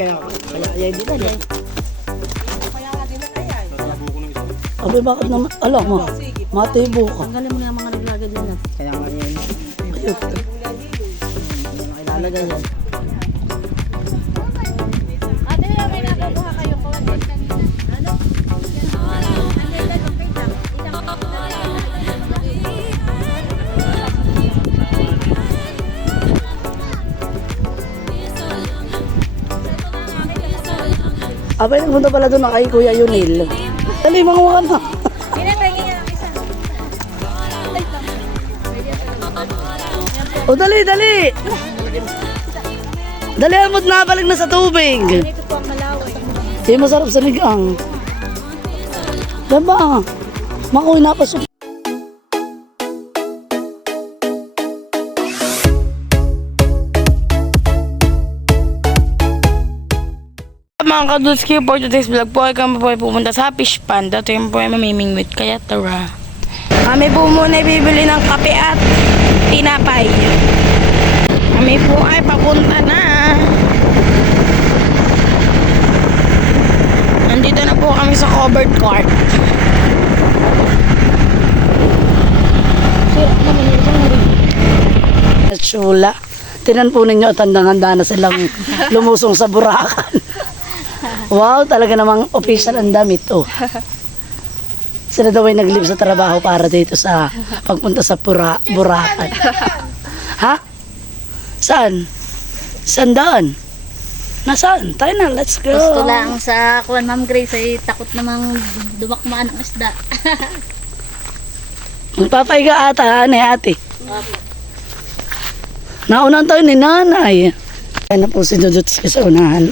Kaya hindi na yan. Abay, bakit naman? Alam mo, matibo ka. Tanggalin mo na yung mga naglagay din yan. Kaya nga yan. Ayun. Hindi na ilalagay yan. Ate, may nakukuha kayong kawan kanina. Ano? Abay, nagpunta pala doon na kay Kuya Yunil. Dali, manguha ka na. O, dali, dali. Dali, amot na, balik na sa tubig. Ito po ang malaway. Di masarap sa ligang. Diba? Makuha na pa siya. Mga kadutski, for today's vlog po ay kami po ay pupunta sa fish pond. Ito yung po ay mamimingwit, kaya tara. Kami po muna ay bibili ng kape at tinapay. Kami po ay papunta na. Nandito na po kami sa covered cart. Chula. Tinan po ninyo at handang-handa na silang lumusong sa Burakan. Wow, talaga namang official ang damit. Oh. Sila daw ay naglib sa trabaho para dito sa pagpunta sa Burakan. Ha? Saan? Saan daan? Nasaan? Tayo na, let's go. Gusto lang sa kuwan, Ma'am Grace ay takot namang dumakmaan ang isda. Magpapaiga ata, ate. Naunan tayo ni nanay. Kaya na po si Dudut sa unahan.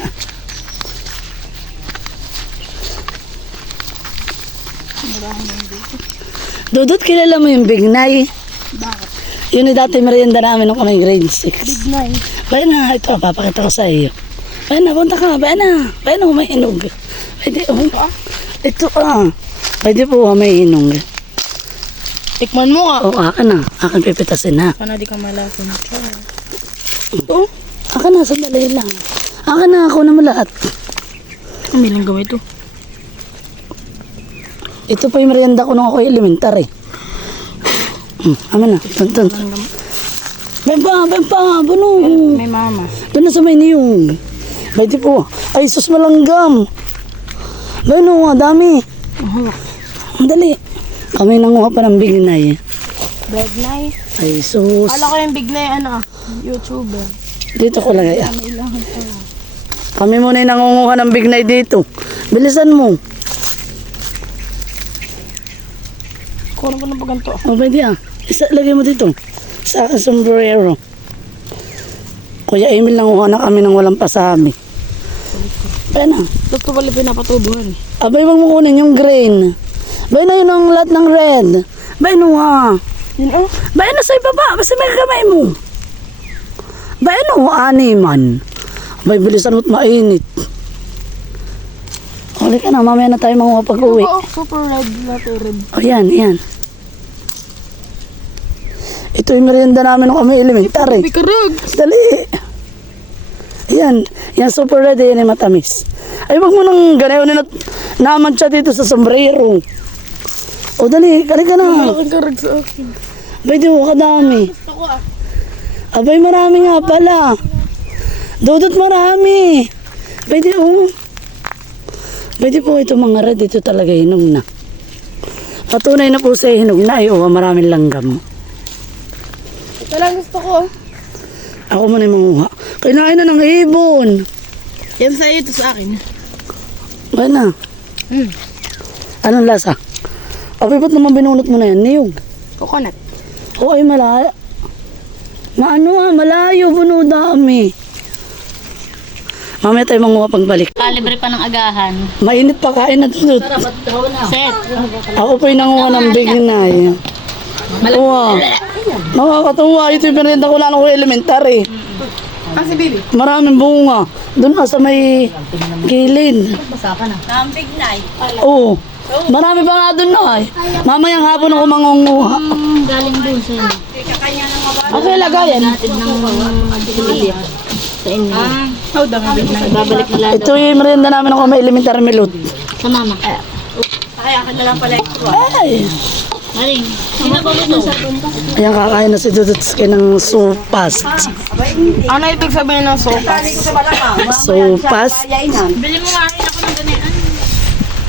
Dudut, kilala mo yung Bignay? Bakit? Yun yung dati merienda namin nung kami grade 6. Bignay. Bayan na, ito, papakita ko sa iyo. Bayan na, punta ka, bayan na. Bayan na, may hinog. Pwede, ito Pwede po, may hinog. Tikman mo ka. Akin na. Akin pipitasin na. Sana di ka malason. Oo. Akin na, sandali lang. Akin na, ako na mo lahat. Hindi lang gawin ito. Ito pa yung merienda ko nung ako elementary. Amin na, tuntun. Bempa, buno. May mama. Doon na sa may niyong. Pwede po. Ay, sus malanggam. Bano, dami. Madali. Kami nanguha pa ng Bignay. Bignay. Ay, sus. Kala ko yung Bignay, YouTuber. Dito ko lagay. Kami muna yung nangunguha ng Bignay dito. Bilisan mo. Kunin ko na pa ganito. O, pwede lagay mo dito. Sa akin sombrero. Kuya Emil, nanguha na kami ng walang pasabi. Pwede na. Ba't ko pala pinapatubuhan? Abay, wag mo kunin yung green. Bay na yun ang lahat ng red. Bay no ha. Yun Bay na sa ibaba. Basta may kamay mo. Bay no, animan. Bay, bilisan mo't mainit. Huli ka na, mamaya na tayo mga pag-uwi. Oo, super red, latte red. O yan. Ito yung merienda namin nung kami elementary. Bikarag! Dali. Yan super red, yan yung matamis. Ay, wag mo nang ganayon na naman siya dito sa sombrero. O dali, kali ka na. Malaking karag sa akin. Bay, di mo kadami. Gusto ko Abay, marami nga pala. Dudot marami. Pwede Pwede po ito mga red. Ito talaga hinog na. Patunay na po sa hinog na. Ay, maraming langgam. Ito lang gusto ko. Ako man ay manguha. Kailangan na ng ibon. Yan sa iyo, ito sa akin. Ba na? Anong lasa? Abay, ba't naman binunot mo na yan? Niyog. Coconut. O ay malayo. Malayo. Buno dami. Mamaya tayo manguha pagbalik. Kalibre pa ng agahan. Mainit pa kain na dudot. Set. Ako po yung nanguha ng Bignay. Wow. Nakakatuwa. Ito yung pinrinda ko lang ako elementary. Si Bibi. Maraming bunga. Doon sa may gilid. Ang Bignay. Oo. Marami pa nga doon na eh. Mamayang hapon ako mangunguha. Galing dun sa inyo. Okay, lagayan. Natin ng sa inyo. Babalik na lang Ito yung merienda namin ako may elementary milot. sa mama. Kaya akin na lang pala ito. Ay! Maring, sino ba mo sa punta? Ayan, kakain na si Dudutski ng sopas. Ano ibig sabihin ng sopas? Sopas? Bili mo nga rin ako ng ganyan.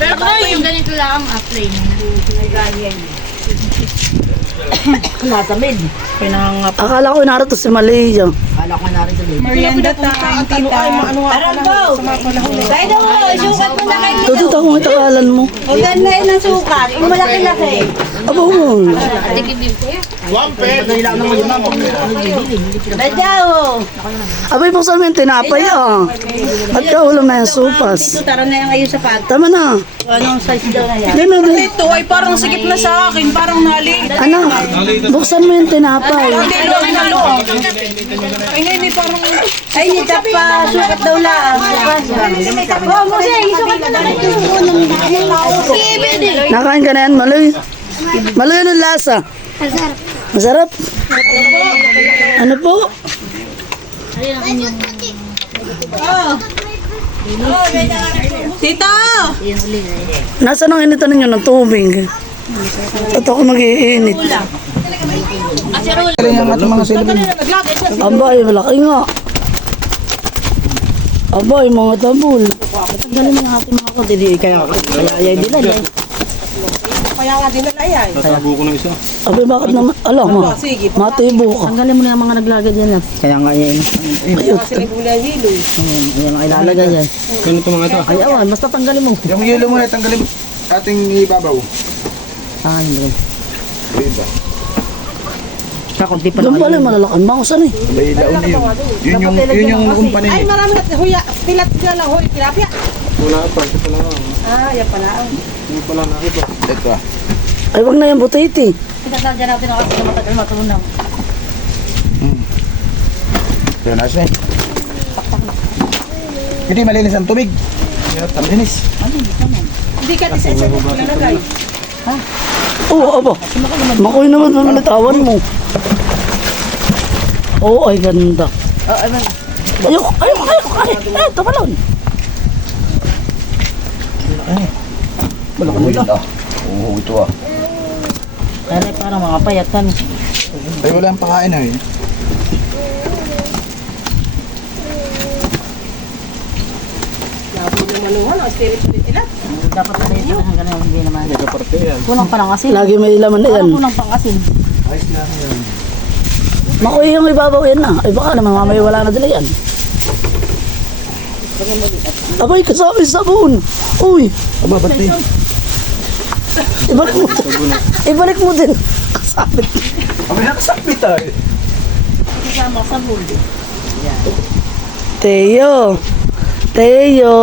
Pero kung yung ganito lang ang plain. Pinangangap. Akala ko narito si Malia. Merienda time, tita. Arambaw! Tayo daw mo, sukat mo na kayo. Dudut akong itakalan mo. Ulan na yun ang sukat. Yung malaki-laki. Abo mo. Badyaw! Abay, buksan mo yung tinapay ah. At kaulam na yung sopas. Tara na yung ayun sa pag. Tama na. Anong size daw na yan? Yan na. Ito ay parang sikip na sa akin, parang nali. Anak, buksan mo yung tinapay. Hindi loob na loob. Ay hindi parang... Ay, nita pa. Sukat daw lang. Oh, Mose, sukat mo na kayo. Nakain ka na yan, Maloy. Maloy, anong lasa? Masarap. Ano po? Alin ang inyong Tita! yung uli na yun. Nasaan ang initan ninyo ng tubig? At ako mag-iinit. Aba, ay malaki nga. Aba, ay mga tabul. Galing mga ating mga kundi. Kaya ayay din na. Kaya nga din na ay. Aba, bakit naman? Alam mo, matibo ka. Tanggalin mo na yung mga naglagay dyan. Kaya nga yan. Ayot. Yan ang ilalagay yan. Ganito mga ito. Ay, awan. Basta tanggalin mo. Yung yelo muna, tanggalin ating ibabaw. Ah, hindi. Kakunti pa Doon naman. pala yung malalakan bangusan eh. May laon yun. Yun yung kumpanya Ay niya. marami na huya. Tilat sila lang huy, tilapia. Wala pa, ito pala nga. Ah, yan pala. Hindi pala nakita. Ito ah. Ay, wag na yung butiti. Pinagdadyan natin ako kasi matagal matunaw. Pero nasa eh. Hindi malinis ang tubig. Malinis. Hindi ka isa-isa mo lalagay. Oo, aba. Makoy naman mamalitawan mo. Oo, ay ganda. Ayok, ayok, ayok, ayok. Eh, tumalon. Malaki mo yun ah. Oo, ito ah. Kaya parang mga payatan. Ay wala ang pakain ah eh. Labo yung manuhan, ang spirit nila. Dapat na rin yung ganun. Hindi naman. May kaparte yan. Kulang pa lang asin. Lagi may laman na yan. Kulang pang asin. Ayos lang yan. Makoy yung ibabaw yan na. Ay baka naman mamaya wala na dila yan. Abay, kasama yung sabon. Uy, Aba, ba't eh? ibalik mo din. Ibalik mo din. Kasapit. Kami nakasapit ah eh. Kasama sa buldo. Teo. Teo.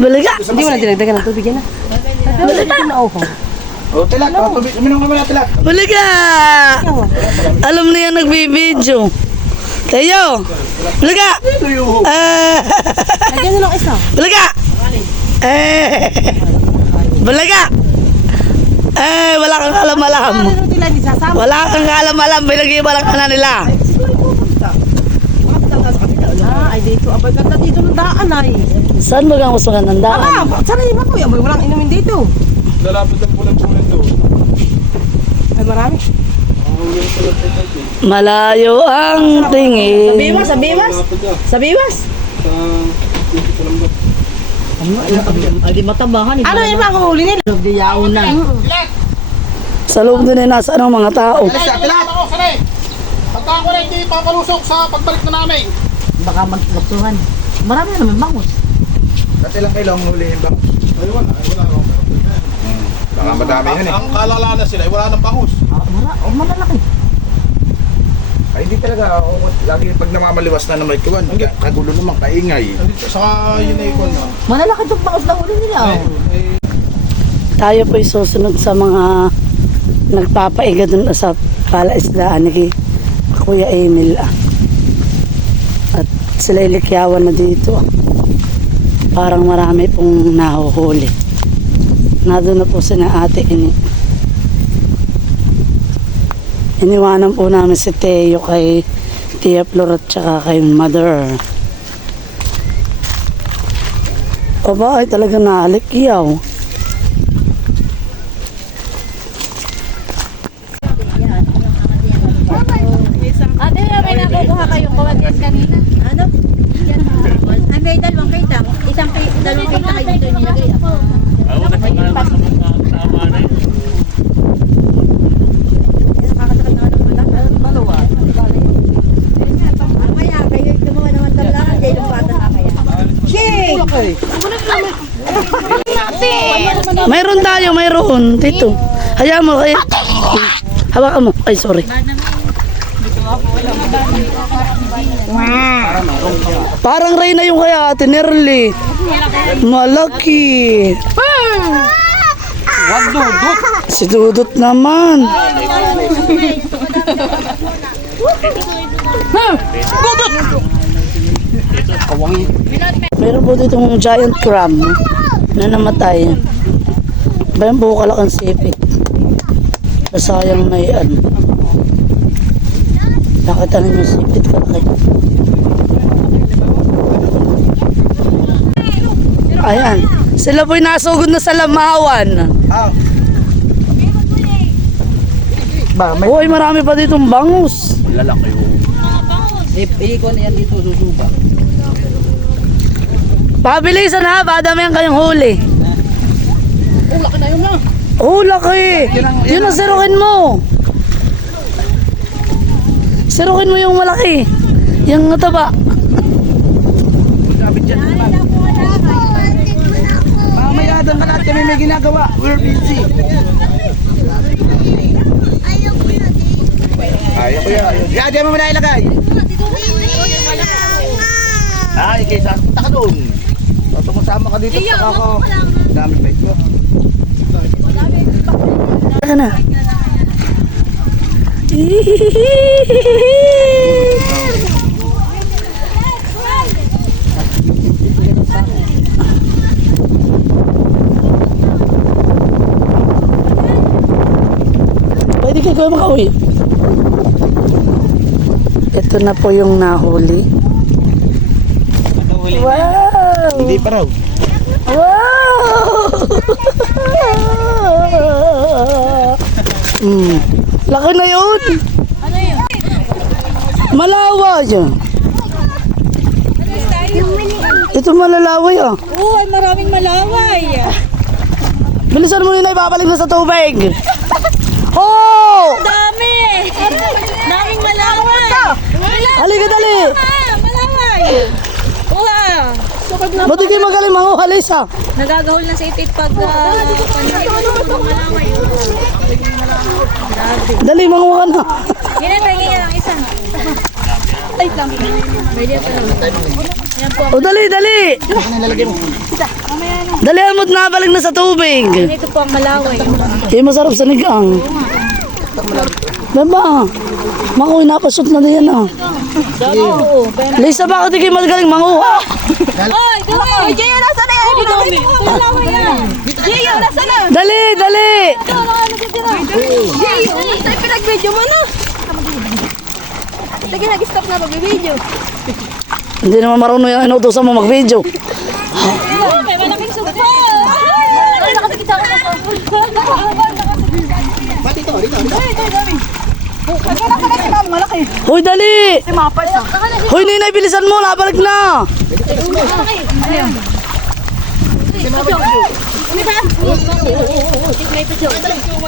Balik ka. Hindi mo na dinagdagan ng tubig yan ah. Balik ka. Oh, tilak. Oh, tubig. Uminom kami na tilak. Balik ka. Alam na yan nagbibideo. Teo. Balik ka. Lagyan nyo ng isa. Balik ka. Balik ka. Wala kang alam-alam. Ano nila di sasama? Wala kang alam-alam. Pinag-ibalang ka na nila. Ah, ay dito. Abay, ganda dito ng daan ay. Saan ba ang gusto ka ng daan? Ah, sana yung ako. Abay, walang inumin dito. Lalapit ang pulang-pulang doon. Ay, marami. Malayo ang tingin. Sa biwas? Sa biwas? Ay, di matabahan. Ano yung mga huli nila? Di yaon na. Sa loob din ay nasa ang mga tao. Pagka ako na hindi papalusok sa pagbalik na namin. Baka magpapsuhan. Marami na naman bangus. Kasi lang kailangan hulihin ba? Ay wala. Baka madami yun eh. Ang kalala sila, wala nang bangus. Malalaki. Ay hindi talaga. Lagi pag namamaliwas na ng may kuwan. Kagulo naman, kaingay. Saka yun ay ikon na. Malalaki itong bangus na huli nila. Tayo po'y susunod sa mga nagpapaiga dun sa palaisdaan ni Kuya Emil. At sila ilikyawan na dito. Parang marami pong nahuhuli. Nandun na po sina ate ini. Iniwanan po namin si Teo kay Tia Flor at saka kay Mother. Aba, ay talaga nalikyaw. Ate, may nakukuha kayong kawatis kanina. Ano? Ay, may dalawang kitang. Dalawang kitang kayo dito nilagay. Mamaya, kayo gumawa naman tablaan. Kayo lumpatan na kaya. Shake! Mayroon tayo, mayroon. Dito. Hayaan mo kay... Hawakan mo. Ay, sorry. Parang Reyna yung kaya Ate Nerly. Malaki. Wag dudot. Si Dudut naman. Meron po ditong giant crab na namatay. Bayan po kalakang sipit. Sayang may ano. Nakita ninyo sipit kalaki. Ayan. Sila po'y nasugod na sa lamawan. Ba, may Uy, marami pa ditong bangus. lalaki oh. Iikon yan dito susuba. Pabilisan ha, padamihan kayong huli. Oh, laki na yun na. Oh, laki. Yun ang sirukin mo. Sirukin mo yung malaki. Yung taba. Sabi dyan naman. Mamaya doon ka natin may ginagawa. We're busy. Ayaw ko yan. Diyan, diyan mo muna ilagay. Ay, kaysa punta ka doon. Tumusama ka dito sa ako. Dami ba ito? Saka na. Pwede kayo makauwi. Ito na po yung nahuli. Wow! Hindi pa raw. Wow! Laki na yun. Ano yun? Malawa yun. Ito malalaway ah. Oo, ay maraming malaway. Bilisan mo nila, ibabalik na sa tubig. Oh! Dami! Daming malaway! Halika dali. Malaway! Wow! Ba't di kayo magaling manguhalis ah? Nagagahol na sa itit pag malaway. Dali, manguha na. Yan ang tingin lang isa. Ay, lang. Pwede pa lang. Yan po. O dali, dali. Dalihan mo't nabalik na sa tubig. Ito po ang malaway. Eh, masarap sa nigang. Diba? Makuha, napasot na diyan ah. Oo. Lisa, bakit di kayo magaling manguha? Oy, dali! Jay, nasa na yan? Dali mo ang malaway yan. Jay, nasa na? Dali, dali. Jay, nasa pinag-video mo na. Sige, nag-stop na mag-video. Hindi naman marunong yung inutusan mo mag-video. May malaking sugpo. Ay, nakasakit ako. Pati ito, dito. Hoy, dali. Hoy, Ninay, bilisan mo. Nabalik na.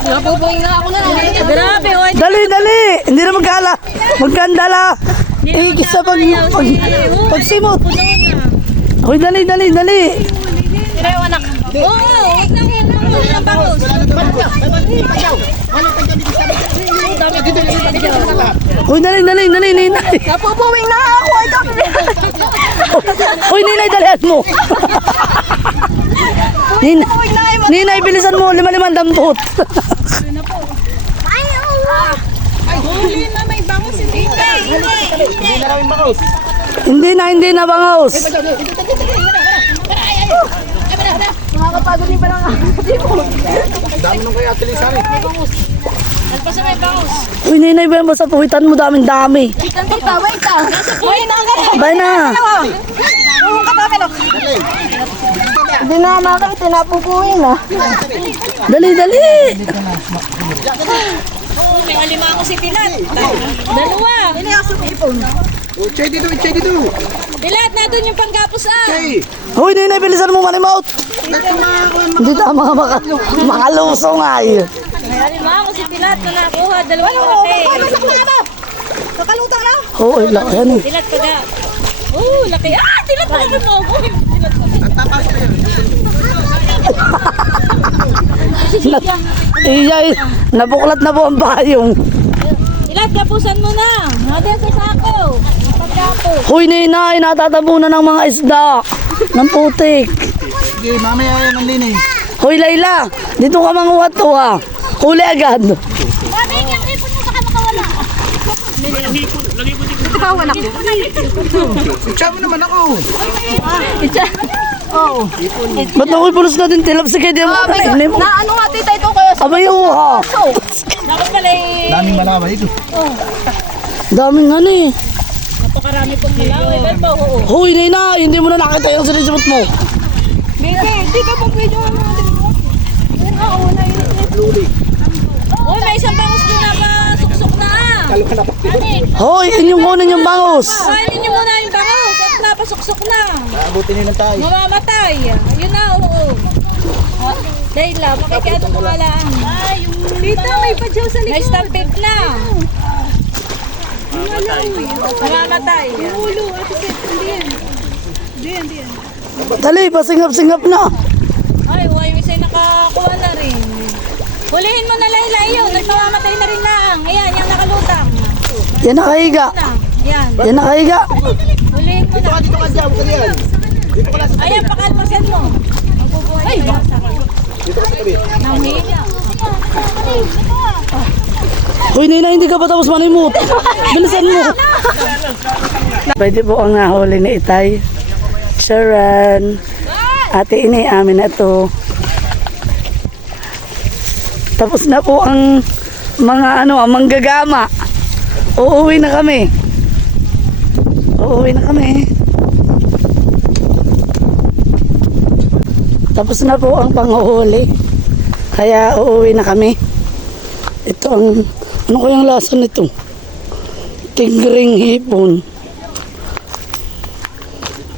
Napupuing na ako na. Grabe, oy. Dali, dali. Hindi na magkandala. Sa pagsimot. Hoy, dali, dali, dali. Oo, wag na ang bangus. Hoy, dali, dali, dali, Ninay. Napupuing na ako. Hoy, Ninay, dalihan mo. Ninay, bilisan mo. 5 dampot. Huli na may bangus. Hindi Hindi na rin bangus. Hindi na bangaws. Nakakapagod din pala nga. Dami nung kaya Atilisari. Nagpasa may bangus. Uy, Ninay, ba sa puwitan mo? Daming dami. Wait na. Bye na. Oo, katabi na. Hindi na naman tinapupuin na. Dali, dali! May alimango si Pilat. Dalawa. Chay dito, chay dito. Pilat, natin yung panggapos Chay. Hoy, Ninay, bilisan mo manimot! Hindi tama makalusong ay. May alimango si Pilat na nakuha. Dalawang laki. Nakalutang na. Oo, laki yan eh. Pilat paga. Oh, laki. Ah, Pilat pa rin mo. Iyay, nabuklat na po ang bayong. Pilat, kapusan mo na. Hada sa sako. Pagkapos. Hoy, Ninay, natatabunan ng mga isda. Ng putik. Sige, mamaya yan ang linis. Hoy, Layla, dito ka manguha to ha. Huli agad. Mami, yung ipon mo baka makawala. Chay mo naman ako. Ba't ako'y pulos na din tilap sa kaya mo? Na ano nga tita ito kayo sa Abay, ha. Dapat pala eh. Daming malaway ito. Daming ano eh. Napakarami pong malaway. Dahil ba, oo. Hoy, Ninay, hindi mo na nakita yung sinisipot mo. Hindi ka pa pwede ano natin mo. Yan nga, una yun. Uy, may isang bangus doon na masuksok na. Ani, Hoy, inyong kunin yung bangus. kainin niyo muna yung bangus at napasuksok na. Abutin nyo ng tayo. Mamamatay. Yun na, oo. Dahil lang, makikiano mo nga lang. Tita, may padyaw sa likod. May stampede na. Mamamatay. Ulo, ate Seth, hindi yan. Hindi yan. Dali, pasingap-singap na. Ay, may misay nakakuha na rin. Hulihin mo na Layla yun. Nagmamamatay na rin lang. Ayan, yung nakalutang. Yan nakahiga. Na. Yan. Yan nakahiga. Hulihin mo na. Dito ka dyan, huwag ka diyan. Dito ka lang sa Ayan, pakalpasan mo. Magbubuhay na lang sa Dito ka sa tabi. Nanghiya. Hoy, Ninay, hindi ka pa tapos manimut. Bilisan mo. Pwede po ang nahuli ni Itay. Sharon. Ate, ini amin na to. Tapos na po ang mga ang manggagama. Uuwi na kami. Uuwi na kami. Tapos na po ang panghuhuli. Kaya uuwi na kami. Ito ang, ano kayang lasa nito? Tigring hipon.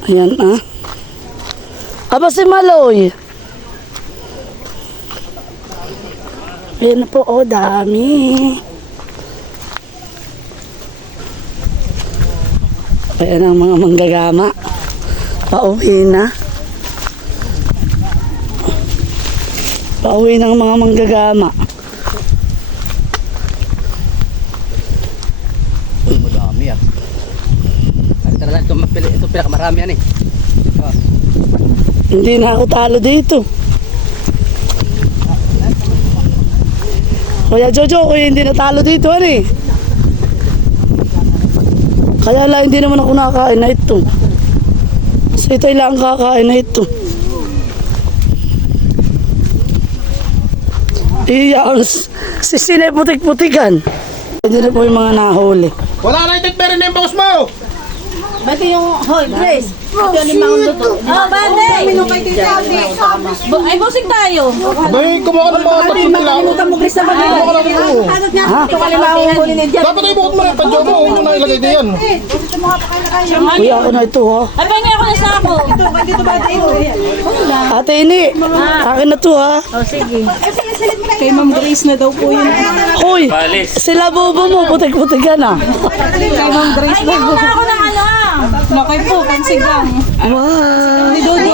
Ayan ah. Aba si Maloy. Ayan na po, oh dami. Ayan ang mga manggagama. Pauwi na. Pauwi ng mga manggagama. Madami ah. Ano talaga ito pinakamarami yan eh. Hindi na ako talo dito. Kuya Jojo, kuya hindi natalo dito ano eh. Kaya lang hindi naman ako nakakain na ito. So ito lang kakain na ito. Iyas, si Sinay putik-putikan. Hindi na po yung mga nahuli. Wala na yung pero na yung bangus mo! Bati yung, hoy, Grace. Ito yung limang luto. Oh, bande! Minum kay tita. Ay, busing tayo. Bay, kumuha ka ng mga tatlong nila. Kalimutan mo, Grace, na ba? Kumuha ka ng ito. Ha? Ito kalimang huli ni Diyan. Dapat ay bukod mo rin. Tadyo mo. Huwag mo na ilagay diyan. Kuya ako na ito ha. Ay, pangin ako na sa ako. Dito ba tayo? Ate ini, akin na to ha. Oh, sige. Kay Ma'am Grace na daw po yun. Hoy, sila bobo mo, putik-putikan ah. Kay Ma'am Grace Ay, hindi na ako ng ano ah. Nakay po, pansigang. Wow. Ni Dodi.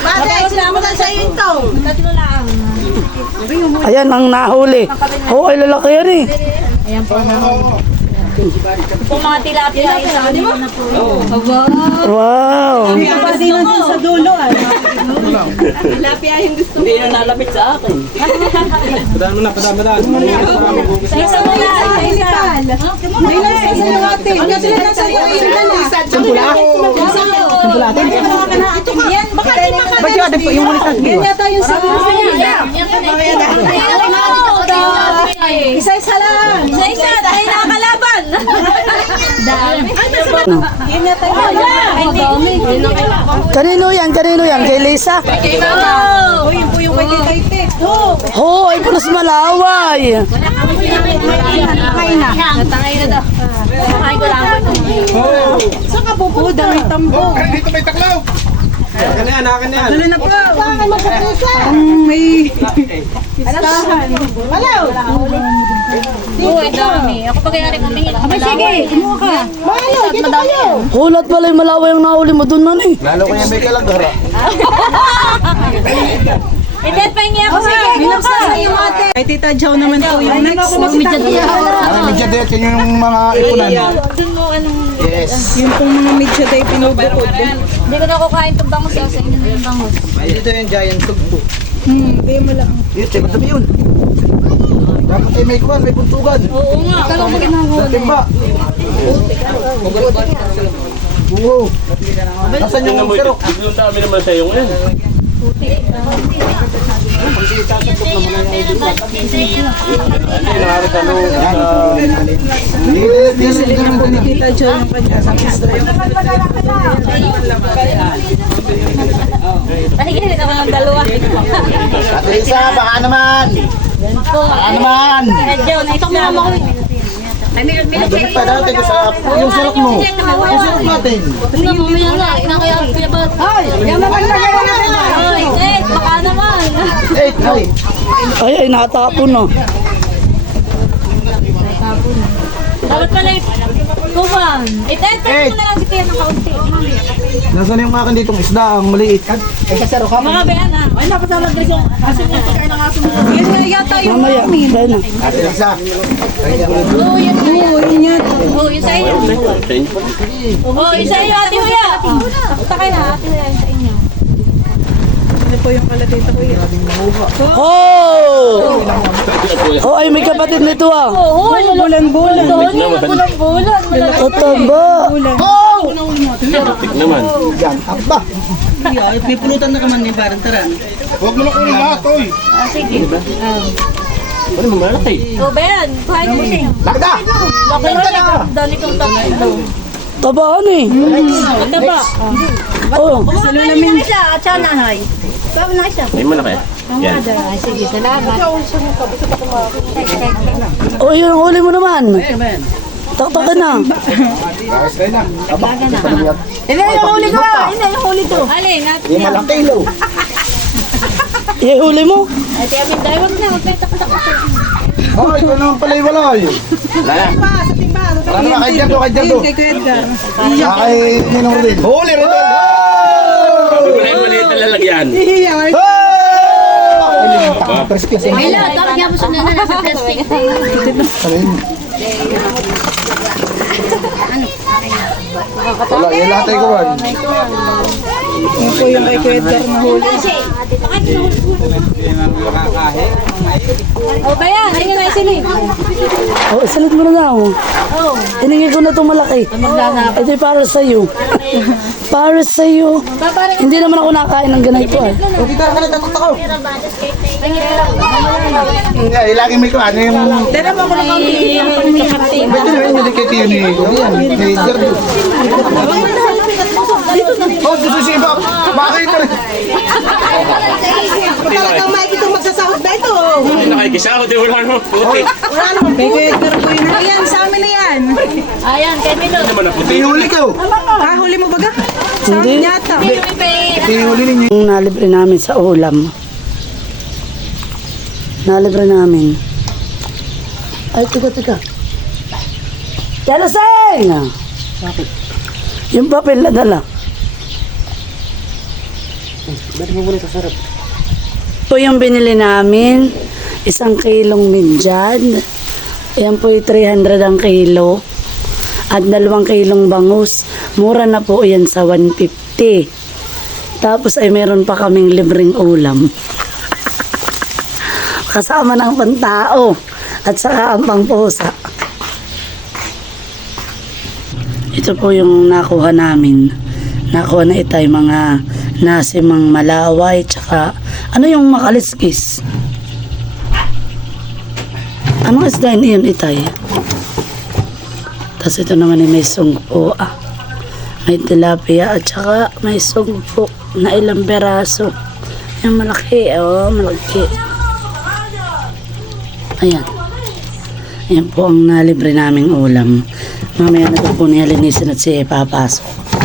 Matapos na ako na sa ito. Tatlo lang. Ayan ang nahuli. Oh, ay lalaki yan eh. Ayan po. Kung mga tilapia, isa din na po. Wow. Pa din nandun sa dulo. Tilapia yung gusto. Hindi na nalapit sa akin. Padaan mo na, padaan mo na. Isa mo na, isa. May nasa sa natin. Yan sila nasa iyo. Ito ka. Yan, baka di makalas. Ba't yung yung ulit sa Yan yata yung sa Isa-isa lang. Isa-isa, tayo nakakalaban. Yun na tayo. Kanino yan? Kanino yan? Kay Lisa? Kay Mama. Oh, yun po yung kay Titay Tek. Oh. Hoy, punos malaway. Natangay na daw. Natangay ko lang. Saan ka po po? Dami tambo. Ay, dito may taklaw. Akin na yan, akin na yan. Tuloy na po. May listahan. Malaw. Oo, ito kami. Ako pa kaya rin kumingin. Sige, kumuha ka. Malaw, dito kayo. Hulat pala yung malaway ang nahuli mo dun man eh. Lalo ko yan may kalagara. Itet pa hingi ako sa Binaksan sa iyo ate. Kay Tita Jow naman po yung next. Medyo dito yung mga ipunan. Doon mo anong... Yes. Yung pong mga media day pinubukod. Hindi ko na kukain itong bangus. Sa inyo na yung bangus. Dito yung giant tugpo. Hindi mo lang. Dito, madami yun. Dapat ay may kuwan, may buntugan. Oo nga. Kala ko ginagawa. Sa timba. Oo. Nasaan yung sirok? Yung dami naman sa iyo ngayon. Tita Jow yung kanya sa Paligid ako ng dalawa. Ate Lisa, baka naman. Baka naman. Medyo, ito mo naman ko. Ay, meron Damit pa dati ko sa yung sirok mo. Yung sirok natin. Tingnan mo, may nga. Inakayaan ko ba? Ay, yan naman na gano'n na rin. Ay, Ted, baka naman. Eh, ay. Ay, nakatapon na. Dapat pala kuman. Ted, pwede mo na lang si Tia ng kaunti. Nasaan yung akin ditong isda, ang maliit. Mga bayan ha. Ay, napasama guys yung asin niya pagkain ng aso mo. Yan na yata yung Mamaya, dahil na. Ate Lisa. Oo, yan na yan. yun yan. Oo, yun sa inyo. Oo, yun sa inyo, Ate Huya. Punta kayo na, Ate Huya, yun sa inyo. Ano po yung kalatita ko yun? Oh! Oh, ay may kapatid nito ah. Oo, Bulan-bulan. bulan-bulan. Tataba. Naman. Yan, aba. May pulutan na naman ni Baran Taran. Huwag mo na kunin lahat, oy. Sige. Ano mo malaki? O, Ben, kuhain mo siya. Lakda! Laki na. Dali kong tatlo. Tabaan eh. Ito ba? Oh, Salulamin na siya at siya nahay. Sabi na siya. May malaki. Yan. Sige, salamat. oh, yun ang huli mo naman. Taktakan na. Ayos tayo na. Aba. Ina yung huli ko. Ina yung huli to. Alin, natin Yung malaki lo. Yung huli mo? Ate, amin dahil wag na. Huwag tayo takot-takot. Oh, ikaw naman pala yung wala yun. Wala na. Sa timba, ano Wala naman, kay Jado, kay Jado. Ayun, kay Kuya Edgar. Kay Ninong Rin. Huli rin. Wala yung maliit na lalagyan. Ihiyan. First class yung Mila, dapat niya mo sa nana nasa plastic. Wala, yung lahat ay kuwan. Yan po yung kay Kuya Edgar na huli. O, bayan. Ayun na sila. Oh, isalit mo na daw. Oh. Hiningi ko na itong malaki. Ito yung para sa'yo. Para sa'yo. Hindi naman ako nakain ng ganito ah. O, dito ka na tatot ako. Nga, lagi may kuwan. Yung... Dala mo ako ng kaunti. Ba't yun naman yung kay Tiyo ni... Yan, ni Jardo. Oh, dito si Iba. Bakit na rin? Talagang makikita magsasahod na ito. Ay, nakikisahod eh. Wala naman puti. Wala naman. Kay Kuya Edgar po yun. Ayan, sa amin na yan. Ayan, kay Milo. Ano naman ang puti? Pinuli ko. Ah, huli mo baga? Sa amin yata. Pinuli ninyo. Yung nalibre namin sa ulam. Nalibre namin. Ay, tika. Yalaseng! Bakit? Yung papel na dala. Ba't mo muna sa sarap? Ito yung binili namin. 1 kilong minjad. Ayan po yung 300 ang kilo. At 2 kilong bangus. Mura na po yan sa 150. Tapos ay meron pa kaming libreng ulam. Kasama ng pantao. At saka ang pangpusa. Ito po yung nakuha namin. Nakuha na itay mga nasimang malaway. Tsaka ano yung makaliskis? Anong isda yun, Itay? Tapos ito naman may sungpo. May tilapia at saka may sungpo na ilang peraso. Yung malaki, malaki. Ayan. Ayan po ang nalibre naming ulam. Mamaya na po ni Halinisin at si papasok.